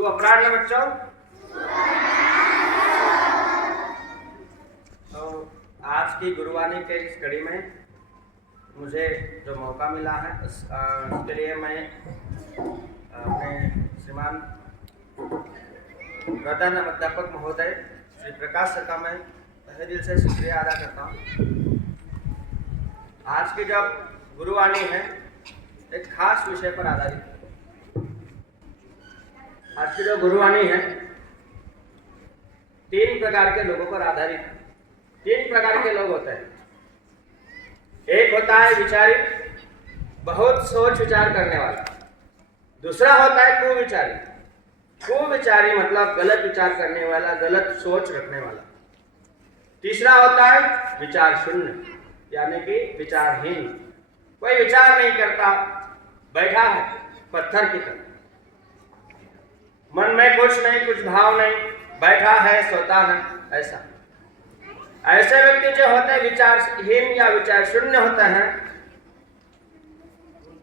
शुभ अपराह्न बच्चों। तो आज की गुरुवाणी के इस कड़ी में मुझे जो मौका मिला है उसके लिए मैं अपने श्रीमान प्रधान अध्यापक महोदय श्री प्रकाश सर का मैं तहे दिल से शुक्रिया अदा करता हूँ। आज की जब गुरुवाणी है एक खास विषय पर आधारित है। आज की जो गुरुवाणी है 3 प्रकार के लोगों पर आधारित है। 3 प्रकार के लोग होते हैं। एक होता है विचारी, बहुत सोच विचार करने वाला। दूसरा होता है कुविचारी। कुविचारी मतलब गलत विचार करने वाला, गलत सोच रखने वाला। तीसरा होता है विचार शून्य, यानी कि विचारहीन, कोई विचार नहीं करता, बैठा है पत्थर की तरह, मन में कुछ नहीं, कुछ भाव नहीं, बैठा है, सोता है। ऐसे व्यक्ति जो होते हैं विचारहीन या विचार शून्य होते हैं,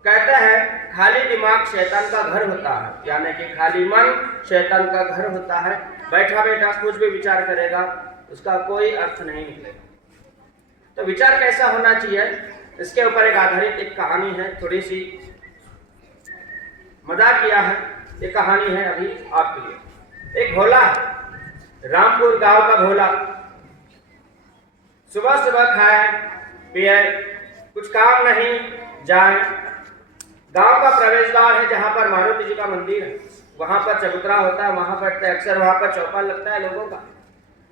कहते हैं खाली दिमाग शैतान का घर होता है, यानी कि खाली मन शैतान का घर होता है। बैठा बैठा कुछ भी विचार करेगा, उसका कोई अर्थ नहीं निकलेगा। तो विचार कैसा होना चाहिए, इसके ऊपर एक आधारित एक कहानी है। थोड़ी सी मजाक किया है, ये कहानी है अभी आपके लिए। एक भोला है, रामपुर गांव का भोला। सुबह सुबह खाए पिए, कुछ काम नहीं, जाए। गांव का प्रवेश द्वार है जहां पर मारुति जी का मंदिर है, वहां पर चबूतरा होता है, वहां पर अक्सर वहां पर चौपाल लगता है लोगों का।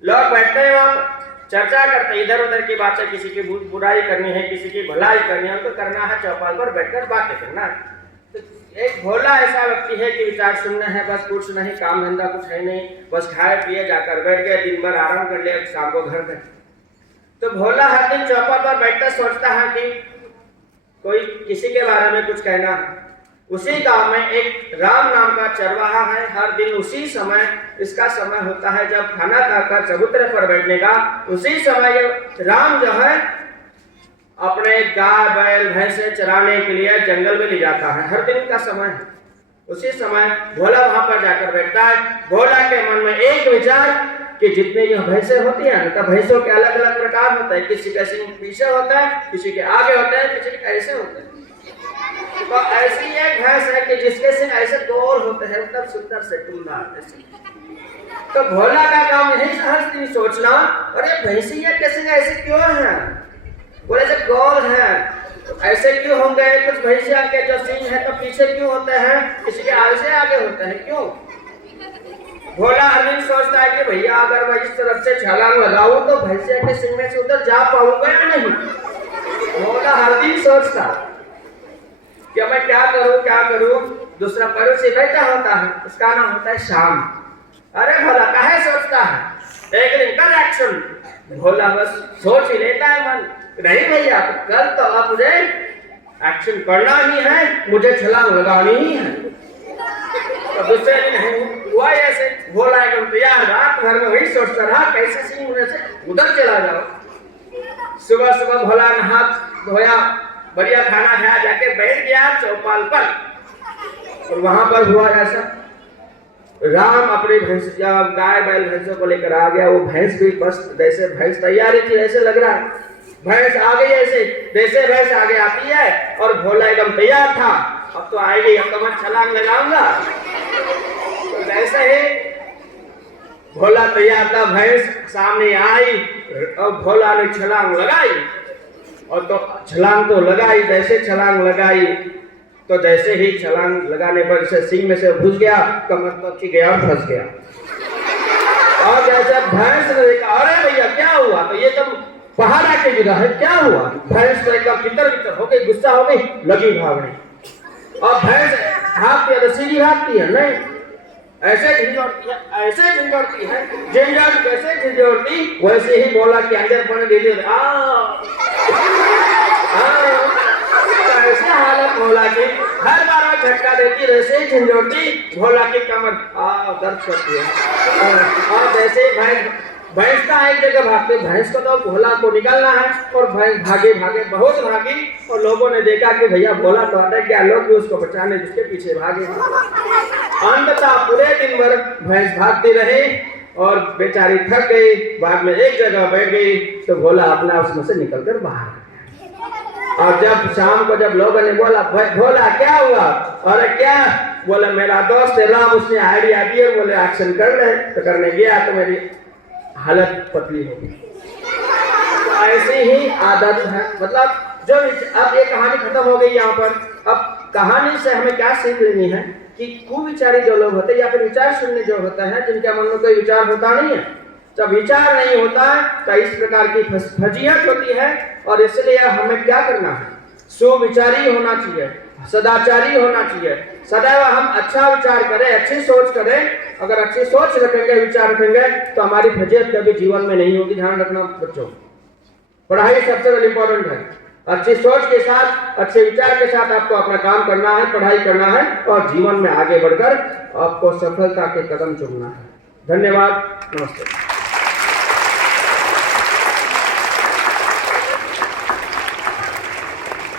लोग बैठते हैं वहां पर, चर्चा करते हैं, इधर उधर की बातें, किसी की बुराई करनी है, किसी की भलाई करनी है, उनको करना है, चौपाल पर बैठकर बातें करना है। तो एक भोला ऐसा व्यक्ति है कि विचार शून्य है, बस कुछ नहीं, काम धंधा कुछ है नहीं, बस खाए पिए जाकर बैठ गए, दिन भर आराम कर लिया, शाम को घर गए। तो भोला हर दिन चौपाल पर बैठकर सोचता है कि कोई किसी के बारे में कुछ कहना है। उसी गांव में एक राम नाम का चरवाहा है। हर दिन उसी समय, इसका समय होता है जब खाना खाकर चबूतरे पर बैठने का, उसी समय राम जो है अपने गाय बैल भैंसे चराने के लिए जंगल में ले जाता है। हर दिन का समय है, उसी समय भोला वहां पर जाकर बैठता है। भोला के मन में एक विचार कि जितने यह भैंसे होती हैं, तो भैंसों के अलग अलग प्रकार होते हैं। किसी के सिंह पीछे होता है, किसी के आगे होते हैं, किसी के ऐसे होते हैं। तो ऐसी एक भैंस है कि जिसके सिंह ऐसे गोल होते हैं, तब सुंदर से टूलदार ऐसे। तो भोला का काम यही हर दिन सोचना, अरे भैंसिया के सिंह ऐसे क्यों हैं, बोले से गोल है, ऐसे क्यों होंगे। कुछ भैंसिया के जो सिंह है तो पीछे क्यों होते हैं, किसी के आगे से आगे होते हैं, क्यों। भोला हर दिन सोचता है कि भैया अगर मैं इस तरफ से छलांग लगाऊं तो भैंसिया के सिंह में से उधर जा पाऊंगा या नहीं। भोला हर दिन सोचता कि मैं क्या करूं। दूसरा पड़ोसी बैठा होता है, उसका नाम होता है श्याम। अरे भोला काहे सोचता है, एक दिन कर एक्शन। भोला बस सोच ही लेता है मन, नहीं भैया कल तो अब मुझे एक्शन करना ही है, मुझे छलांग लगानी ही है। तो दूसरे दिन हुआ ऐसे, भोला एकदम तैयार, रात भर में वही सोचता रहा कैसे सिंह मुझे से उधर चला जाओ। सुबह सुबह भोला नहा धोया, बढ़िया खाना खाया, जाके बैठ गया चौपाल पर। और वहां पर हुआ ऐसा, राम अपनी भैंस गाय बैल भैंसों को लेकर आ गया। वो भैंस भी बस जैसे भैंस तैयारी थी ऐसे लग रहा है, भैंस आ गई ऐसे, जैसे भैंस आगे आती है और भोला एकदम तैयार था, अब तो आएगी, अब तो मैं छलांग लगाऊंगा। तो जैसे ही भोला तैयार था, भैंस सामने आई और भोला ने छलांग लगाई। और तो छलांग तो लगाई, जैसे छलांग लगाई तो जैसे ही छलांग लगाने पर से सिंह में से घुस गया, कमर तक की गया, फंस गया। और जैसे भैंस ने देखा, अरे भैया क्या हुआ, तो ये तो पहाड़ की जगह है, क्या हुआ। भैंस तो एकदम तितर हो गई, गुस्सा हो गई, लगी भागने। और भैंस भागती है तो सीधी भागती है नहीं, ऐसे झंझोड़ती है, ऐसे झंझोड़ती है, झंझोड़ कैसे झंझोड़ती वैसे ही भोला के अंदर पड़ने दे दिया। ऐसे हालत भोला की, हर बार झटका देती, वैसे ही झंझोड़ती, भोला की कमर दर्द करती है। और जैसे ही भैंस भैंस का एक जगह भागते, भैंस को तो भोला को निकलना है और भैंस भागे भागे बहुत भागी और लोगों ने देखा कि भैया भोला तो अटक गया, लोग भी उसको बचाने उसके पीछे भागे। अंततः पूरे दिन भर भैंस भागती रही और बेचारी थक गई, बाद में एक जगह बैठ गई तो भोला अपना उसमें से निकलकर बाहर गया। और जब शाम को जब लोगों ने बोला भोला क्या हुआ, अरे क्या, बोला मेरा दोस्त है राम, उसने आइडिया दिया, बोले एक्शन कर ले, तो करने गया तो मेरी हालत पतली हो गई। ऐसी ही आदत है, मतलब जो अब ये कहानी खत्म हो गई यहाँ पर। अब कहानी से हमें क्या सीख लेनी है कि कुविचारी जो लोग होते हैं या फिर विचार शून्य जो होता है, जिनके मन में कोई विचार होता नहीं है, जब विचार नहीं होता है तो इस प्रकार की फजीहत होती है। और इसलिए हमें क्या करना है, सुविचारी होना चाहिए, सदाचारी होना चाहिए। सदैव हम अच्छा विचार करें, अच्छी सोच करें। अगर अच्छी सोच रखेंगे, विचार रखेंगे तो हमारी फजीहत कभी जीवन में नहीं होगी। ध्यान रखना बच्चों, पढ़ाई सबसे इम्पोर्टेंट है। अच्छी सोच के साथ, अच्छे विचार के साथ आपको अपना काम करना है, पढ़ाई करना है और जीवन में आगे बढ़कर आपको सफलता के कदम चुनना है। धन्यवाद, नमस्ते।